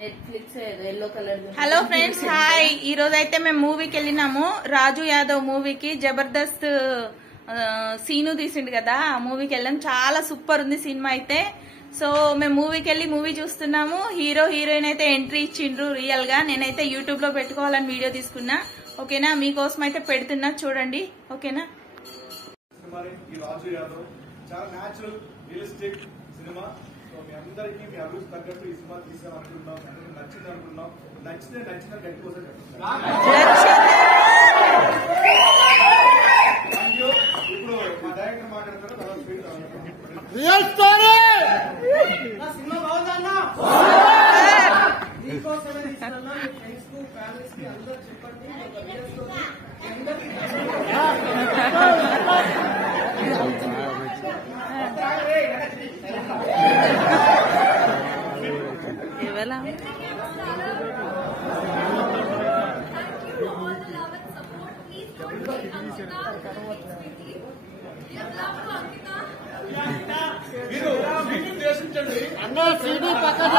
Netflix yellow colour. Hello friends, hi. ఈ రోజు అయితే మేము మూవీకి వెళ్ళినాము. రాజు యాదవ్ మూవీకి. జబర్దస్త్ సీను తీసిండు కదా, ఆ మూవీకి వెళ్ళాం. చాలా సూపర్ ఉంది సినిమా అయితే. సో మేము మూవీకి వెళ్ళి మూవీ చూస్తున్నాము. హీరో హీరోయిన్ అయితే ఎంట్రీ ఇచ్చిండ్రు. రియల్ గా నేనైతే యూట్యూబ్ లో పెట్టుకోవాలని వీడియో తీసుకున్నా. ఓకేనా, మీకోసం అయితే పెడుతున్నా, చూడండి. ఓకేనా. చాలా న్యాచురల్ రియలిస్టిక్ సినిమా. సో మీ అందరికీ మీ అభివృద్ధి తగ్గట్టు ఈ సినిమా తీసామనుకుంటున్నాం. అందరికీ నచ్చింది అనుకున్నాం. నచ్చిన గట్టి కోసం చెప్తున్నాం. ఇప్పుడు మా డైరెక్టర్ మాట్లాడతారు. సినిమా బాగుందన్నా మీకోసమే తీసుకున్నా. మీ ఫ్రెండ్స్ కు ఫ్యామిలీస్ కి అందరూ చెప్పండి. మీరు దేశించండి. అన్న సీడీ పక్కన